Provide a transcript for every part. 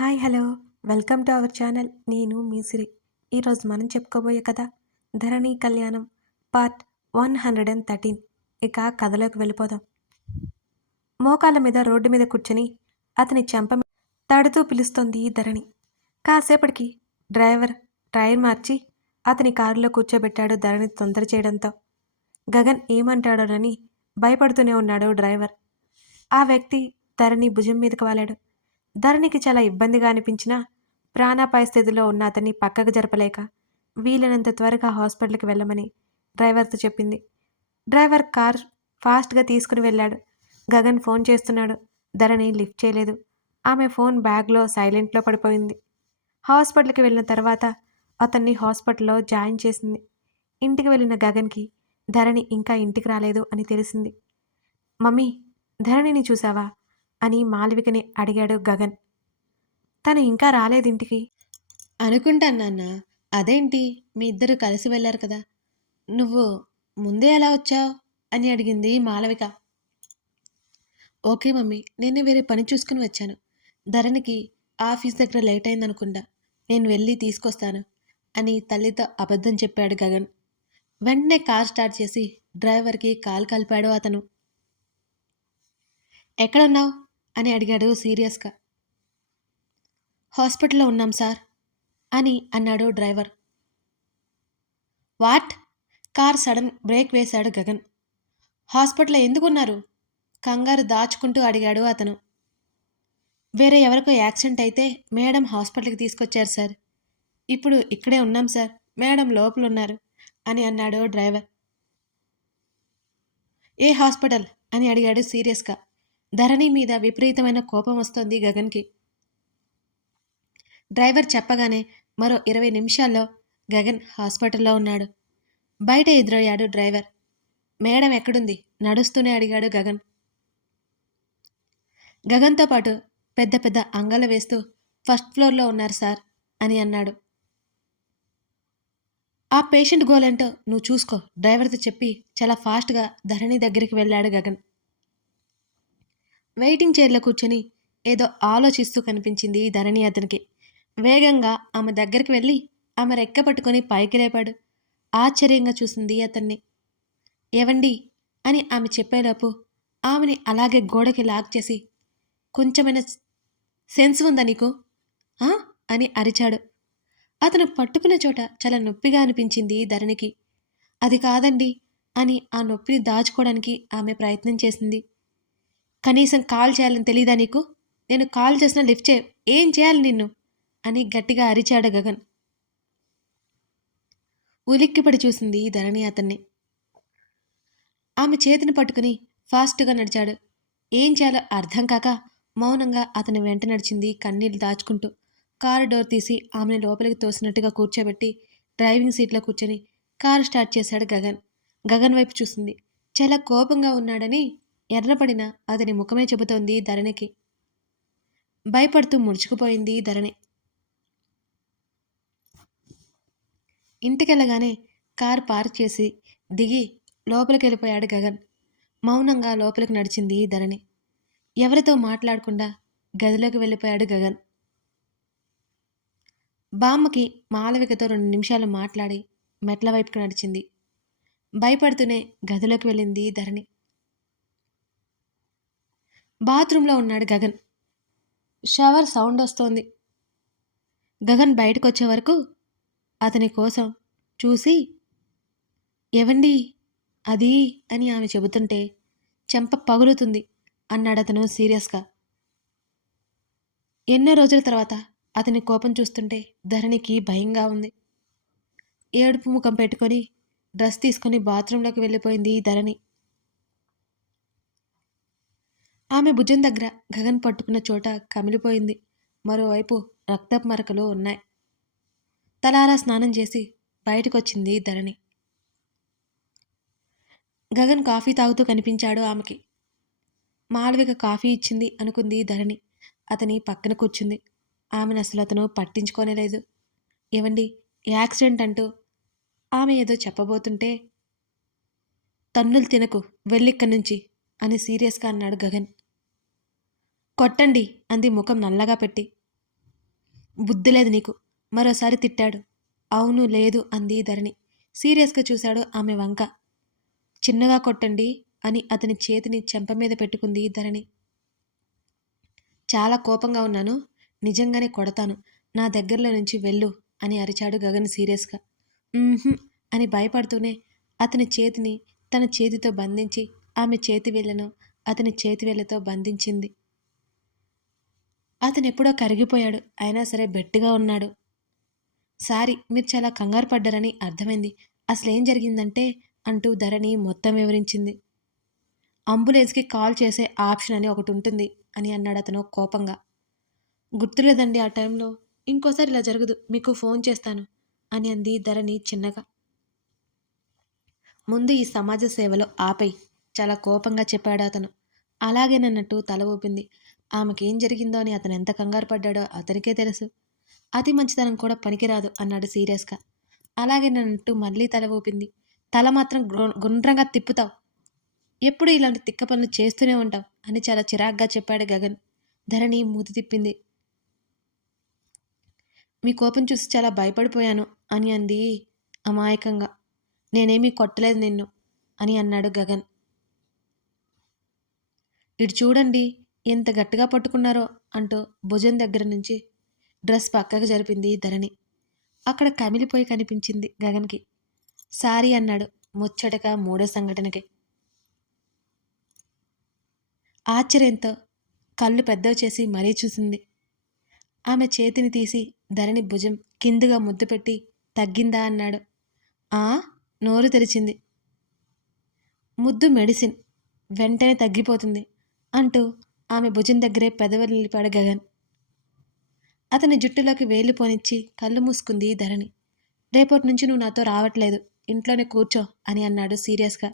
Hi hello welcome to our channel. నేను మీ సిరి. ఈరోజు మనం చెప్పుకోబోయే కథ ధరణి కళ్యాణం పార్ట్ 113. ఇక కథలోకి వెళ్ళిపోదాం. మోకాళ్ళ మీద రోడ్డు మీద కూర్చొని అతని చెంప తడుతూ పిలుస్తోంది ధరణి. కాసేపటికి డ్రైవర్ టైర్ మార్చి అతని కారులో కూర్చోబెట్టాడు ధరణి తొందర చేయడంతో. గగన్ ఏమంటాడోనని భయపడుతూనే ఉన్నాడు డ్రైవర్. ఆ వ్యక్తి ధరణి భుజం మీదకి వాలాడు. ధరణికి చాలా ఇబ్బందిగా అనిపించినా ప్రాణాపాయ స్థితిలో ఉన్న అతన్ని పక్కకు జరపలేక వీలైనంత త్వరగా హాస్పిటల్కి వెళ్ళమని డ్రైవర్తో చెప్పింది. డ్రైవర్ కార్ ఫాస్ట్గా తీసుకుని వెళ్ళాడు. గగన్ ఫోన్ చేస్తున్నాడు. ధరణి లిఫ్ట్ చేయలేదు. ఆమె ఫోన్ బ్యాగ్లో సైలెంట్లో పడిపోయింది. హాస్పిటల్కి వెళ్ళిన తర్వాత అతన్ని హాస్పిటల్లో జాయిన్ చేసింది. ఇంటికి వెళ్ళిన గగన్కి ధరణి ఇంకా ఇంటికి రాలేదు అని తెలిసింది. మమ్మీ, ధరణిని చూసావా అని మాలవికని అడిగాడు గగన్. తను ఇంకా రాలేదింటికి. అనుకుంటాను నాన్న. అదేంటి, మీ ఇద్దరు కలిసి వెళ్ళారు కదా, నువ్వు ముందే ఎలా వచ్చావు అని అడిగింది మాలవిక. ఓకే మమ్మీ, నేను వేరే పని చూసుకుని వచ్చాను. ధరణికి ఆఫీస్ దగ్గర లేట్ అయిందనుకుంటా, నేను వెళ్ళి తీసుకొస్తాను అని తల్లితో అబద్ధం చెప్పాడు గగన్. వెంటనే కార్ స్టార్ట్ చేసి డ్రైవర్కి కాల్ కలిపాడు అతను. ఎక్కడున్నావు అని అడిగాడు సీరియస్గా. హాస్పిటల్లో ఉన్నాం సార్ అని అన్నాడు driver. What? Car sudden brake వేశాడు గగన్. హాస్పిటల్లో ఎందుకున్నారు? కంగారు దాచుకుంటూ అడిగాడు అతను. వేరే ఎవరికో యాక్సిడెంట్ అయితే మేడం హాస్పిటల్కి తీసుకొచ్చారు సార్. ఇప్పుడు ఇక్కడే ఉన్నాం సార్, మేడం లోపలున్నారు అని అన్నాడు డ్రైవర్. ఏ హాస్పిటల్ అని అడిగాడు సీరియస్గా. ధరణి మీద విపరీతమైన కోపం వస్తోంది గగన్కి. డ్రైవర్ చెప్పగానే మరో 20 నిమిషాల్లో గగన్ హాస్పిటల్లో ఉన్నాడు. బయట ఎదురయ్యాడు డ్రైవర్. మేడం ఎక్కడుంది నడుస్తూనే అడిగాడు గగన్. గగన్తో పాటు పెద్ద పెద్ద అంగలు వేస్తూ ఫస్ట్ ఫ్లోర్లో ఉన్నారు సార్ అని అన్నాడు. ఆ పేషెంట్ గోలేంటో నువ్వు చూసుకో, డ్రైవర్తో చెప్పి చాలా ఫాస్ట్గా ధరణి దగ్గరికి వెళ్ళాడు గగన్. వెయిటింగ్ చైర్లో కూర్చొని ఏదో ఆలోచిస్తూ కనిపించింది ధరణి అతనికి. వేగంగా ఆమె దగ్గరికి వెళ్ళి ఆమె రెక్క పట్టుకొని పైకి లేపాడు. ఆశ్చర్యంగా చూసింది అతన్ని. ఏవండి అని ఆమె చెప్పేలోపు ఆమెని అలాగే గోడకి లాక్ చేసి, కొంచెమైనా సెన్స్ ఉందా నీకు అని అరిచాడు. అతను పట్టుకున్న చోట చాలా నొప్పిగా అనిపించింది ధరణికి. అది కాదండి అని ఆ నొప్పిని దాచుకోవడానికి ఆమె ప్రయత్నం చేసింది. కనీసం కాల్ చేయాలని తెలీదా నీకు? నేను కాల్ చేసినా లిఫ్ట్ చేయ, ఏం చేయాలి నిన్ను అని గట్టిగా అరిచాడు గగన్. ఉలిక్కిపడి చూసింది ధరణి అతన్ని. ఆమె చేతిని పట్టుకుని ఫాస్ట్గా నడిచాడు. ఏం చేయాలో అర్థం కాక మౌనంగా అతని వెంట నడిచింది కన్నీళ్లు దాచుకుంటూ. కారు డోర్ తీసి ఆమెను లోపలికి తోసినట్టుగా కూర్చోబెట్టి డ్రైవింగ్ సీట్లో కూర్చొని కారు స్టార్ట్ చేశాడు గగన్. గగన్ వైపు చూసింది. చాలా కోపంగా ఉన్నాడని ఎర్రపడిన అతని ముఖమే చెబుతోంది ధరణికి. భయపడుతూ ముడుచుకుపోయింది ధరణి. ఇంటికెళ్ళగానే కారు పార్క్ చేసి దిగి లోపలికి వెళ్ళిపోయాడు గగన్. మౌనంగా లోపలికి నడిచింది ధరణి. ఎవరితో మాట్లాడకుండా గదిలోకి వెళ్ళిపోయాడు గగన్. బామ్మకి మాలవికతో 2 నిమిషాలు మాట్లాడి మెట్ల వైపుకు నడిచింది. భయపడుతూనే గదిలోకి వెళ్ళింది ధరణి. బాత్రూంలో ఉన్నాడు గగన్. షవర్ సౌండ్ వస్తోంది. గగన్ బయటకు వచ్చే వరకు అతని కోసం చూసి, ఎవండి అది అని ఆమె చెబుతుంటే చెంప పగులుతుంది అన్నాడతను సీరియస్గా. ఎన్నో రోజుల తర్వాత అతని కోపం చూస్తుంటే ధరణికి భయంగా ఉంది. ఏడుపు ముఖం పెట్టుకొని డ్రెస్ తీసుకొని బాత్రూంలోకి వెళ్ళిపోయింది ధరణి. ఆమె భుజం దగ్గర గగన్ పట్టుకున్న చోట కమిలిపోయింది. మరోవైపు రక్తపు మరకలు ఉన్నాయి. తలారా స్నానం చేసి బయటకొచ్చింది ధరణి. గగన్ కాఫీ తాగుతూ కనిపించాడు ఆమెకి. మాలవిక కాఫీ ఇచ్చింది అనుకుంది ధరణి. అతని పక్కన కూర్చుంది. ఆమెను అసలు అతను పట్టించుకోనేలేదు. ఏవండి, యాక్సిడెంట్ అంటూ ఆమె ఏదో చెప్పబోతుంటే, తన్నులు తినకు, వెళ్ళిక్కడి నుంచి అని సీరియస్గా అన్నాడు గగన్. కొట్టండి అంది ముఖం నల్లగా పెట్టి. బుద్ధి లేదు నీకు, మరోసారి తిట్టాడు. అవును లేదు అంది ధరణి. సీరియస్గా చూశాడు ఆమె వంక. చిన్నగా కొట్టండి అని అతని చేతిని చెంప మీద పెట్టుకుంది ధరణి. చాలా కోపంగా ఉన్నాను, నిజంగానే కొడతాను, నా దగ్గరలో నుంచి వెళ్ళు అని అరిచాడు గగన్ సీరియస్గా. "మ్మ్హ్మ్" అని భయపడుతూనే అతని చేతిని తన చేతితో బంధించి ఆమె చేతి వేళ్లను అతని చేతి వేళ్లతో బంధించింది. అతనెప్పుడో కరిగిపోయాడు, అయినా సరే బెట్టుగా ఉన్నాడు. సారీ, మీరు చాలా కంగారు పడ్డారని అర్థమైంది. అసలేం జరిగిందంటే అంటూ ధరణి మొత్తం వివరించింది. అంబులెన్స్కి కాల్ చేసే ఆప్షన్ అని ఒకటి ఉంటుంది అని అన్నాడు అతను కోపంగా. గుర్తులేదండి ఆ టైంలో, ఇంకోసారి ఇలా జరగదు, మీకు ఫోన్ చేస్తాను అని అంది ధరణి చిన్నగా. ముందు ఈ సమాజ సేవలో ఆపై, చాలా కోపంగా చెప్పాడు అతను. అలాగేనన్నట్టు తల ఊపింది. ఆమెకేం జరిగిందో అని అతను ఎంత కంగారు పడ్డాడో అతనికే తెలుసు. అతి మంచితనం కూడా పనికిరాదు అన్నాడు సీరియస్గా. అలాగేనన్నట్టు మళ్ళీ తల ఊపింది. తల మాత్రం గుండ్రంగా తిప్పుతావు, ఎప్పుడు ఇలాంటి తిక్క పనులు చేస్తూనే ఉంటావు అని చాలా చిరాగ్గా చెప్పాడు గగన్. ధరణి మూతి తిప్పింది. మీ కోపం చూసి చాలా భయపడిపోయాను అని అంది అమాయకంగా. నేనేమీ కొట్టలేదు నిన్ను అని అన్నాడు గగన్. ఇటు చూడండి ఎంత గట్టిగా పట్టుకున్నారో అంటూ భుజం దగ్గర నుంచి డ్రెస్ పక్కకు జరిపింది ధరణి. అక్కడ కమిలిపోయి కనిపించింది గగన్కి. సారీ అన్నాడు ముచ్చటగా మూడో సంఘటనకి. ఆశ్చర్యంతో కళ్ళు పెద్దవి చేసి మరీ చూసింది. ఆమె చేతిని తీసి ధరణి భుజం కిందుగా ముద్దు పెట్టి తగ్గిందా అన్నాడు. ఆ నోరు తెరిచింది. ముద్దు మెడిసిన్, వెంటనే తగ్గిపోతుంది అంటూ ఆమె భుజం దగ్గరే పెదవులు నిలిపాడు గగన్. అతని జుట్టులోకి వేలు పోనిచ్చి కళ్ళు మూసుకుంది ధరణి. రేపటి నుంచి నువ్వు నాతో రావట్లేదు, ఇంట్లోనే కూర్చో అని అన్నాడు సీరియస్గా.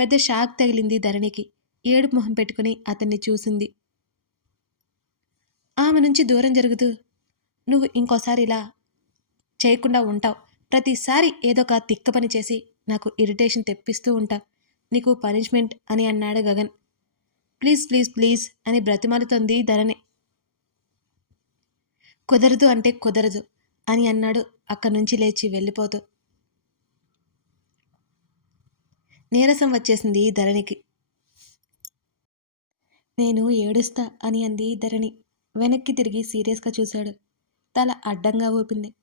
పెద్ద షాక్ తగిలింది ధరణికి. ఏడుపు మొహం పెట్టుకుని అతన్ని చూసింది. ఆమె నుంచి దూరం జరుగుతూ, నువ్వు ఇంకోసారి ఇలా చేయకుండా ఉంటావు, ప్రతిసారి ఏదో ఒక తిక్క పని చేసి నాకు ఇరిటేషన్ తెప్పిస్తూ ఉంటావు, నీకు పనిష్మెంట్ అని అన్నాడు గగన్. ప్లీజ్ ప్లీజ్ ప్లీజ్ అని బ్రతిమాలుతోంది ధరణి. కుదరదు అంటే కుదరదు అని అన్నాడు అక్కడి నుంచి లేచి వెళ్ళిపోతూ. నీరసం వచ్చేసింది ధరణికి. నేను ఏడుస్తా అని అంది ధరణి. వెనక్కి తిరిగి సీరియస్గా చూశాడు. తల అడ్డంగా ఊపింది.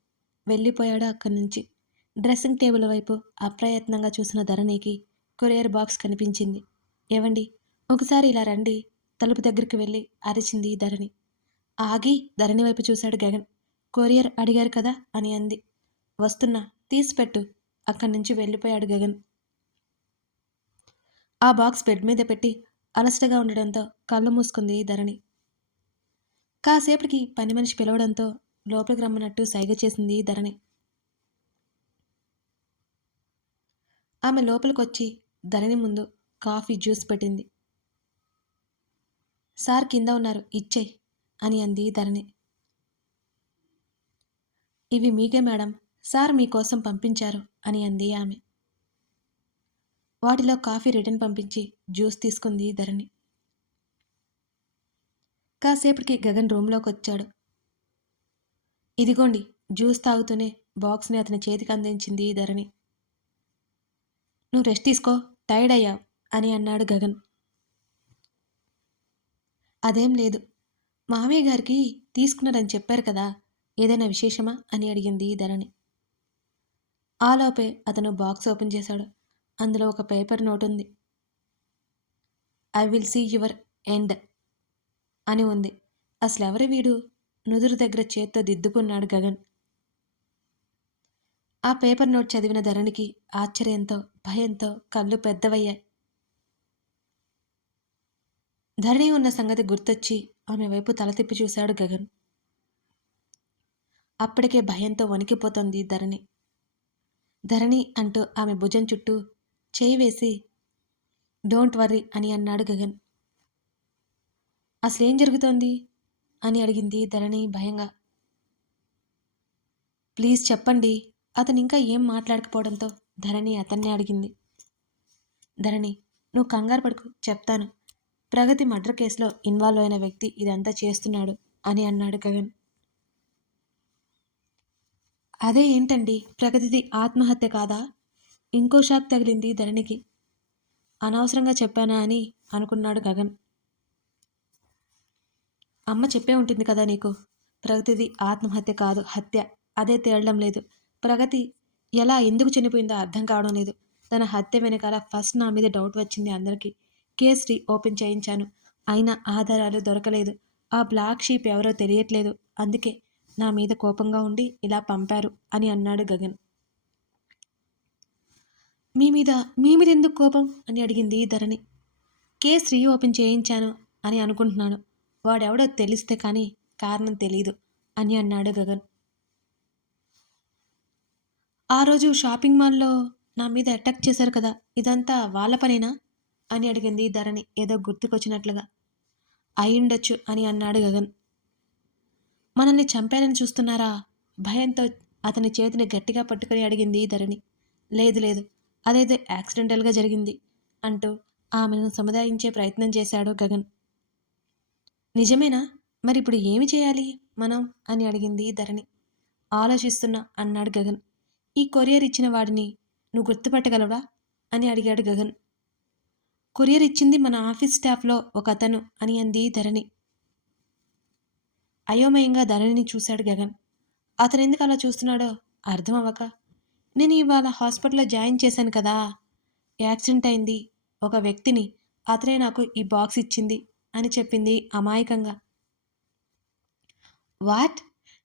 వెళ్ళిపోయాడు అక్కడి నుంచి. డ్రెస్సింగ్ టేబుల్ వైపు అప్రయత్నంగా చూసిన ధరణికి కొరియర్ బాక్స్ కనిపించింది. ఏవండి, ఒకసారి ఇలా రండి, తలుపు దగ్గరికి వెళ్ళి అరిచింది ధరణి. ఆగి ధరణి వైపు చూశాడు గగన్. కొరియర్ అడిగారు కదా అని అంది. వస్తున్నా, తీసిపెట్టు. అక్కడి నుంచి వెళ్ళిపోయాడు గగన్. ఆ బాక్స్ బెడ్ మీద పెట్టి అలసటగా ఉండడంతో కళ్ళు మూసుకుంది ధరణి. కాసేపటికి పని మనిషి పిలవడంతో లోపలికి రమ్మన్నట్టు సైగ చేసింది ధరణి. ఆమె లోపలికొచ్చి ధరణి ముందు కాఫీ జ్యూస్ పెట్టింది. సార్ కింద ఉన్నారు, ఇచ్చేయ్ అని అంది ధరణి. ఇవి మీకే మేడం, సార్ మీకోసం పంపించారు అని అంది ఆమె. వాటిలో కాఫీ రిటర్న్ పంపించి జ్యూస్ తీసుకుంది ధరణి. కాసేపటికి గగన్ రూమ్లోకి వచ్చాడు. ఇదిగోండి జ్యూస్ తాగుతూనే బాక్స్ని అతని చేతికి అందించింది ధరణి. నువ్వు రెస్ట్ తీసుకో, టైర్డ్ అయ్యావు అని అన్నాడు గగన్. అదేం లేదు, మామయ్య గారికి తీసుకున్నారని చెప్పారు కదా, ఏదైనా విశేషమా అని అడిగింది ధరణి. ఆలోపే అతను బాక్స్ ఓపెన్ చేశాడు. అందులో ఒక పేపర్ నోట్ ఉంది. I will see your end అని ఉంది. అసలెవరు వీడు? నుదురు దగ్గర చేత్తో దిద్దుకున్నాడు గగన్. ఆ పేపర్ నోట్ చదివిన ధరణికి ఆశ్చర్యంతో భయంతో కళ్ళు పెద్దవయ్యాయి. ధరణి ఉన్న సంగతి గుర్తొచ్చి ఆమె వైపు తల తిప్పి చూశాడు గగన్. అప్పటికే భయంతో వణికిపోతోంది ధరణి. ధరణి అంటూ ఆమె భుజం చుట్టూ చేయి వేసి డోంట్ వర్రీ అని అన్నాడు గగన్. అసలేం జరుగుతోంది అని అడిగింది ధరణి భయంగా. ప్లీజ్ చెప్పండి. అతను ఇంకా ఏం మాట్లాడకపోవడంతో ధరణి అతన్నే అడిగింది. ధరణి, నువ్వు కంగారు పడుకు, చెప్తాను. ప్రగతి మర్డర్ కేసులో ఇన్వాల్వ్ అయిన వ్యక్తి ఇదంతా చేస్తున్నాడు అని అన్నాడు గగన్. అదే ఏంటండి, ప్రగతిది ఆత్మహత్య కాదా? ఇంకో షాక్ తగిలింది ధరణికి. అనవసరంగా చెప్పానా అని అనుకున్నాడు గగన్. అమ్మ చెప్పే ఉంటుంది కదా నీకు. ప్రగతిది ఆత్మహత్య కాదు, హత్య. అదే తేలడం లేదు. ప్రగతి ఎలా ఎందుకు చనిపోయిందో అర్థం కావడం లేదు. తన హత్య వెనకాల ఫస్ట్ నా మీద డౌట్ వచ్చింది అందరికీ. కేసు ఓపెన్ చేయించాను. అయినా ఆధారాలు దొరకలేదు. ఆ బ్లాక్ షీప్ ఎవరో తెలియట్లేదు. అందుకే నా మీద కోపంగా ఉండి ఇలా పంపారు అని అన్నాడు గగన్. మీ మీద ఎందుకు కోపం అని అడిగింది ధరణి. కేసు ఓపెన్ చేయించాను అని అనుకుంటున్నాను. వాడెవడో తెలిస్తే కానీ కారణం తెలీదు అని అన్నాడు గగన్. ఆ రోజు షాపింగ్ మాల్లో నా మీద అటాక్ చేశారు కదా, ఇదంతా వాళ్ళ పనేనా అని అడిగింది ధరణి ఏదో గుర్తుకొచ్చినట్లుగా. అయ్యుండొచ్చు అని అన్నాడు గగన్. మనల్ని చంపారని చూస్తున్నారా? భయంతో అతని చేతిని గట్టిగా పట్టుకుని అడిగింది ధరణి. లేదు లేదు, అదేదో యాక్సిడెంటల్గా జరిగింది అంటూ ఆమెను సముదాయించే ప్రయత్నం చేశాడు గగన్. నిజమేనా? మరిప్పుడు ఏమి చేయాలి మనం అని అడిగింది ధరణి. ఆలోచిస్తున్నా అన్నాడు గగన్. ఈ కొరియర్ ఇచ్చిన వాడిని నువ్వు గుర్తుపట్టగలవా అని అడిగాడు గగన్. కొరియర్ ఇచ్చింది మన ఆఫీస్ స్టాఫ్లో ఒక అతను అని అంది ధరణి. అయోమయంగా ధరణిని చూశాడు గగన్. అతను ఎందుకు అలా చూస్తున్నాడో అర్థం అవ్వక, నేను ఇవాళ హాస్పిటల్లో జాయిన్ చేశాను కదా, యాక్సిడెంట్ అయింది ఒక వ్యక్తిని, అతనే నాకు ఈ బాక్స్ ఇచ్చింది అని చెప్పింది అమాయకంగా. వాట్?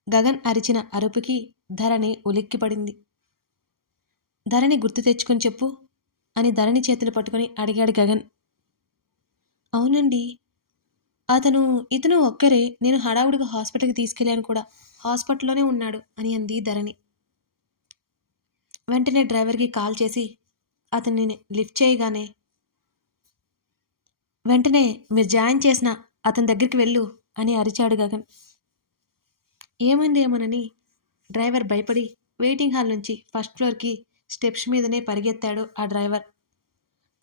గగన్ అరిచిన అరుపుకి ధరణి ఉలిక్కిపడింది. ధరణి గుర్తు తెచ్చుకొని చెప్పు అని ధరణి చేతులు పట్టుకొని అడిగాడు గగన్. అవునండి, ఇతను ఒక్కరే. నేను హడావుడిగా హాస్పిటల్కి తీసుకెళ్ళాను కూడా. హాస్పిటల్లోనే ఉన్నాడు అని అంది ధరణి. వెంటనే డ్రైవర్కి కాల్ చేసి అతన్ని లిఫ్ట్ చేయగానే, వెంటనే మీరు జాయిన్ చేసిన అతని దగ్గరికి వెళ్ళు అని అరిచాడు గగన్. ఏమోనని డ్రైవర్ భయపడి వెయిటింగ్ హాల్ నుంచి ఫస్ట్ ఫ్లోర్కి స్టెప్స్ మీదనే పరిగెత్తాడు ఆ డ్రైవర్.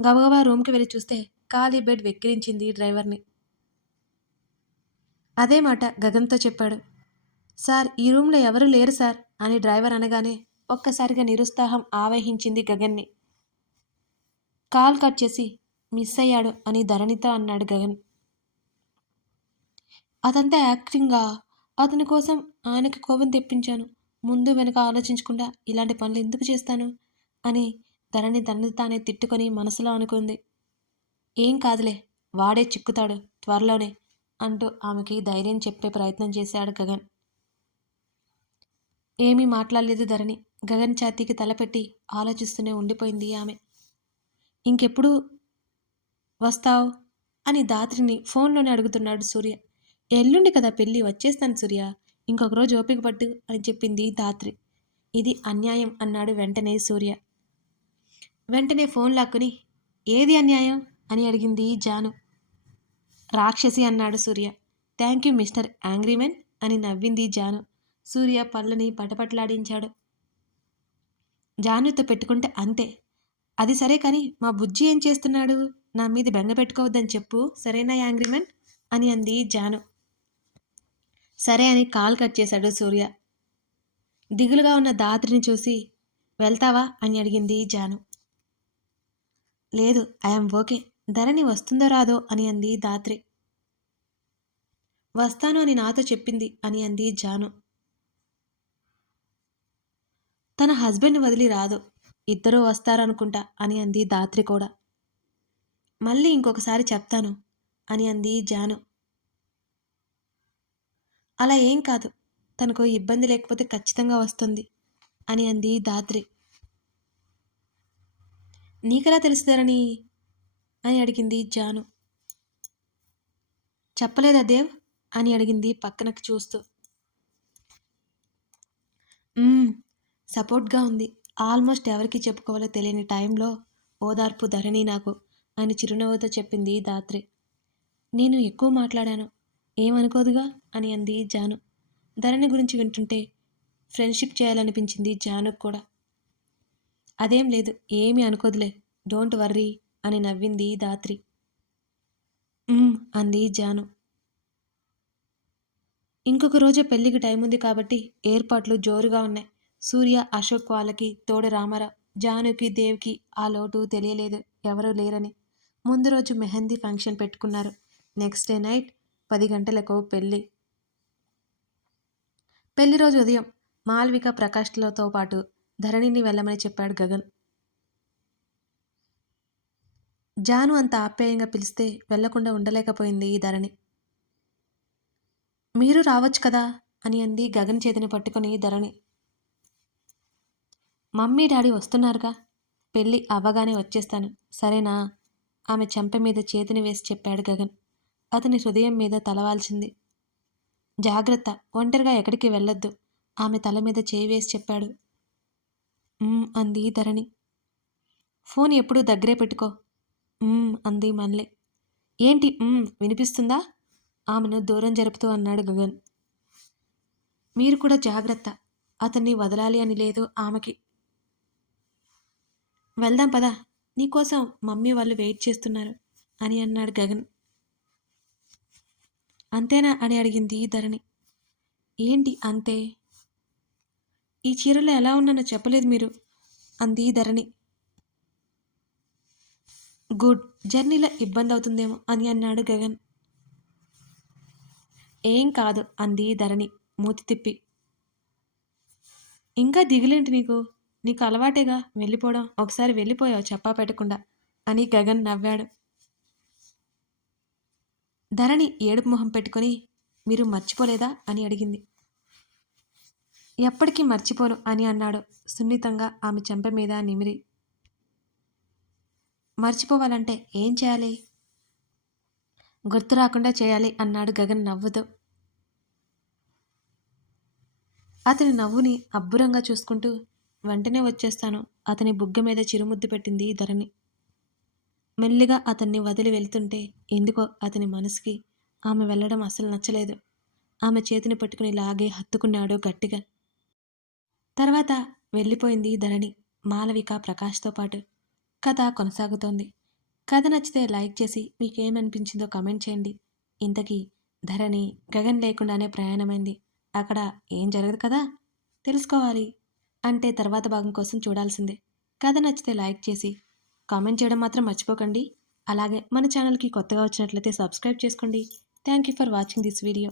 గబగబా రూమ్కి వెళ్ళి చూస్తే ఖాళీ బెడ్ వెక్కిరించింది డ్రైవర్ని. అదే మాట గగన్తో చెప్పాడు. సార్, ఈ రూమ్లో ఎవరూ లేరు సార్ అని డ్రైవర్ అనగానే ఒక్కసారిగా నిరుత్సాహం ఆవహించింది గగన్ని. కాల్ కట్ చేసి మిస్ అయ్యాడు అని ధరణితో అన్నాడు గగన్. అదంతా యాక్టింగా? అతని కోసం ఆయనకి కోపం తెప్పించాను. ముందు వెనుక ఆలోచించకుండా ఇలాంటి పనులు ఎందుకు చేస్తాను అని ధరణి తనని తానే తిట్టుకొని మనసులో అనుకుంది. ఏం కాదులే, వాడే చిక్కుతాడు త్వరలోనే అంటూ ఆమెకి ధైర్యం చెప్పే ప్రయత్నం చేశాడు గగన్. ఏమీ మాట్లాడలేదు ధరణి. గగన్ ఛాతీకి తలపెట్టి ఆలోచిస్తూనే ఉండిపోయింది ఆమె. ఇంకెప్పుడు వస్తావు అని దాత్రిని ఫోన్లోనే అడుగుతున్నాడు సూర్య. ఎల్లుండి కదా పెళ్ళి, వచ్చేస్తాను సూర్య, ఇంకొక రోజు ఓపిక పట్టు అని చెప్పింది దాత్రి. ఇది అన్యాయం అన్నాడు వెంటనే సూర్య. వెంటనే ఫోన్ లాక్కుని ఏది అన్యాయం అని అడిగింది జాను. రాక్షసి అన్నాడు సూర్య. థ్యాంక్ యూ మిస్టర్ యాంగ్రీమెన్ అని నవ్వింది జాను. సూర్య పళ్ళని పటపట్లాడించాడు. జానుతో పెట్టుకుంటే అంతే. అది సరే కానీ మా బుజ్జి ఏం చేస్తున్నాడు? నా మీద బెంగ పెట్టుకోవద్దని చెప్పు, సరేనా యాంగ్రీమెన్ అని అంది జాను. సరే అని కాల్ కట్ చేశాడు సూర్య. దిగులుగా ఉన్న దాత్రిని చూసి వెళ్తావా అని అడిగింది జాను. లేదు, ఐఎమ్ ఓకే. ధరణి వస్తుందో రాదో అని అంది దాత్రి. వస్తాను అని నాతో చెప్పింది అని అంది జాను. తన హస్బెండ్ వదిలి రాదు, ఇద్దరూ వస్తారనుకుంటా అని అంది దాత్రి కూడా. మళ్ళీ ఇంకొకసారి చెప్తాను అని అంది జాను. అలా ఏం కాదు, తనకు ఇబ్బంది లేకపోతే ఖచ్చితంగా వస్తుంది అని అంది దాత్రి. నీకెలా తెలుస్తుందని అని అడిగింది జాను. చెప్పలేదా దేవ్ అని అడిగింది పక్కనకి చూస్తూ. సపోర్ట్గా ఉంది. ఆల్మోస్ట్ ఎవరికి చెప్పుకోవాలో తెలియని టైంలో ఓదార్పు ధరణి నాకు అని చిరునవ్వుతో చెప్పింది దాత్రి. నేను ఎక్కువ మాట్లాడాను, ఏమనుకోదుగా అని అంది జాను. ధరణి గురించి వింటుంటే ఫ్రెండ్షిప్ చేయాలనిపించింది జానుకు కూడా. అదేం లేదు, ఏమీ అనుకోదులే, డోంట్ వర్రీ అని నవ్వింది దాత్రి. అంది జాను. ఇంకొక రోజు పెళ్ళికి టైం ఉంది కాబట్టి ఏర్పాట్లు జోరుగా ఉన్నాయి. సూర్య, అశోక్ వాళ్ళకి తోడు రామారావు. జానుకి, దేవ్కి ఆ లోటు తెలియలేదు, ఎవరూ లేరని. ముందు రోజు మెహందీ ఫంక్షన్ పెట్టుకున్నారు. నెక్స్ట్ డే నైట్ 10 గంటలకు పెళ్ళి. పెళ్లి రోజు ఉదయం మాల్విక, ప్రకాష్లతో పాటు ధరణిని వెళ్ళమని చెప్పాడు గగన్. జాను అంత ఆప్యాయంగా పిలిస్తే వెళ్లకుండా ఉండలేకపోయింది ఈ ధరణి. మీరు రావచ్చు కదా అని అంది గగన్ చేతిని పట్టుకుని ధరణి. మమ్మీ డాడీ వస్తున్నారుగా, పెళ్ళి అవ్వగానే వచ్చేస్తాను, సరేనా? ఆమె చెంప మీద చేతిని వేసి చెప్పాడు గగన్. అతని హృదయం మీద తలవాల్చింది. జాగ్రత్త, ఒంటరిగా ఎక్కడికి వెళ్ళొద్దు, ఆమె తల మీద చేయి వేసి చెప్పాడు. అంది ధరణి. ఫోన్ ఎప్పుడూ దగ్గరే పెట్టుకో. అంది మళ్ళీ. ఏంటి వినిపిస్తుందా? ఆమెను దూరం జరుపుతూ అన్నాడు గగన్. మీరు కూడా జాగ్రత్త, అతన్ని వదలాలి అని లేదు ఆమెకి. వెళ్దాం పదా, నీకోసం మమ్మీ వాళ్ళు వెయిట్ చేస్తున్నారు అని అన్నాడు గగన్. అంతేనా అని అడిగింది ధరణి. ఏంటి అంతే? ఈ చీరలో ఎలా ఉన్నానో చెప్పలేదు మీరు అంది ధరణి. గుడ్, జర్నీలో ఇబ్బంది అవుతుందేమో అని అన్నాడు గగన్. ఏం కాదు అంది ధరణి మూతి తిప్పి. ఇంకా దిగులేంటి నీకు, నీకు అలవాటేగా వెళ్ళిపోవడం, ఒకసారి వెళ్ళిపోయావు చెప్పా పెట్టకుండా అని గగన్ నవ్వాడు. ధరణి ఏడుపు మొహం పెట్టుకొని మీరు మర్చిపోలేదా అని అడిగింది. ఎప్పటికీ మర్చిపోను అని అన్నాడు సున్నితంగా ఆమె చెంప మీద నిమిరి. మర్చిపోవాలంటే ఏం చేయాలి? గుర్తు రాకుండా చేయాలి అన్నాడు గగన్ నవ్వుతూ. అతని నవ్వుని అబ్బురంగా చూసుకుంటూ వెంటనే వచ్చేస్తాను అతని బుగ్గ మీద చిరుముద్దు పెట్టింది ధరణి. మెల్లిగా అతన్ని వదిలి వెళ్తుంటే ఎందుకో అతని మనసుకి ఆమె వెళ్ళడం అసలు నచ్చలేదు. ఆమె చేతిని పట్టుకుని లాగే హత్తుకున్నాడు గట్టిగా. తర్వాత వెళ్ళిపోయింది ధరణి, మాలవిక, ప్రకాష్తో పాటు. కథ కొనసాగుతోంది. కథ నచ్చితే లైక్ చేసి మీకేమనిపించిందో కామెంట్ చేయండి. ఇంతకీ ధరణి గగన్ లేకుండానే ప్రయాణమైంది. అక్కడ ఏం జరగదు కదా, తెలుసుకోవాలి అంటే తర్వాత భాగం కోసం చూడాల్సిందే. కథ నచ్చితే లైక్ చేసి కామెంట్ చేయడం మాత్రం మర్చిపోకండి. అలాగే మన ఛానల్కి కొత్తగా వచ్చినట్లయితే సబ్స్క్రైబ్ చేసుకోండి. Thank you for watching this video.